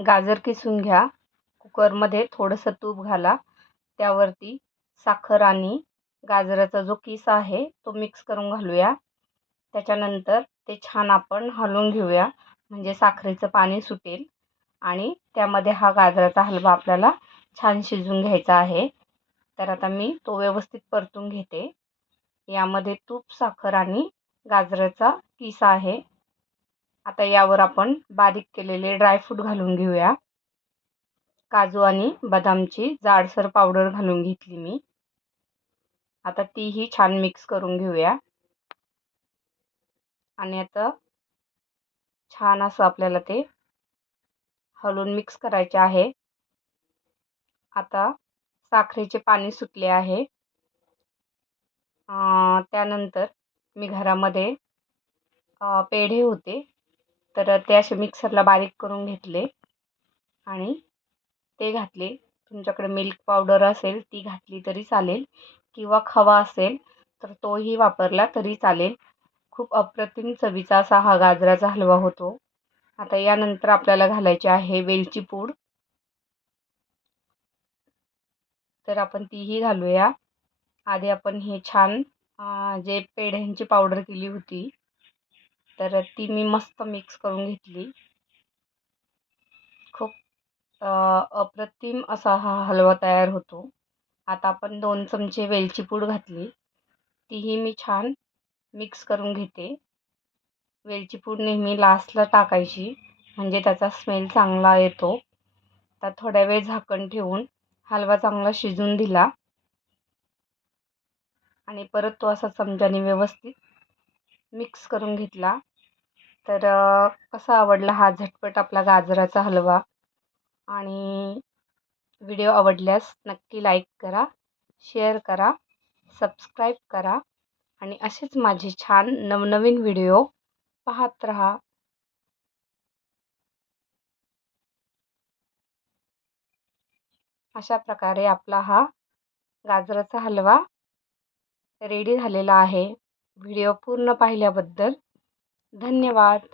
गाजर किसून घ्या. कुकरमध्ये थोडंसं तूप घाला. त्यावरती साखर आणि गाजराचा जो किस आहे तो मिक्स करून घालूया. त्याच्यानंतर ते छान आपण हलवून घेऊया. म्हणजे साखरेचं पाणी सुटेल आणि त्यामध्ये हा गाजराचा हलवा आपल्याला छान शिजून घ्यायचा आहे. तर आता मी तो व्यवस्थित परतून घेते. यामध्ये तूप साखर आणि गाजराचा किस आहे. आता यावर आपण बारीक केलेले ड्रायफ्रूट घालून घेऊया. काजू आणि बदामची जाडसर पावडर घालून घेतली मी. आता तीही छान मिक्स करून घेऊया. आणि आता छान असं आपल्याला ते हलवून मिक्स करायचे आहे. आता साखरेचे पाणी सुटले आहे. त्यानंतर मी घरामध्ये पेढे होते. तर ते असे मिक्सरला बारीक करून घेतले. आणि ते घातले. तुमच्याकडे मिल्क पावडर असेल ती घातली तरी चालेल. किंवा खवा असेल तर तोही वापरला तरी चालेल. खूप अप्रतिम चवीचा असा हा गाजराचा हलवा होतो. आता यानंतर आपल्याला घालायचे आहे वेलची पूड. तर आपण तीही घालूया. आधी आपण हे छान जे पेढ्यांची पावडर केली होती तर ती मी मस्त मिक्स करून घेतली. खूप अप्रतिम असा हा हलवा तयार होतो. आता आपण दोन चमचे वेलची पूड घातली. तीही मी छान मिक्स करून घेते. वेलची पूड नेहमी लास्टला टाकायची म्हणजे त्याचा स्मेल चांगला येतो. तर थोड्या वेळ झाकण ठेवून हलवा चांगला शिजून दिला. आणि परत तो असा चमच्याने व्यवस्थित मिक्स करून घेतला. तर कसा आवडला हा झटपट आपला गाजराचा हलवा? आणि व्हिडिओ आवडल्यास नक्की लाईक करा शेअर करा सबस्क्राईब करा आणि असेच माझे छान नवनवीन व्हिडिओ पाहत रहा. अशा प्रकारे आपला हा गाजराचा हलवा रेडी झालेला आहे. व्हिडिओ पूर्ण पाहिल्याबद्दल धन्यवाद.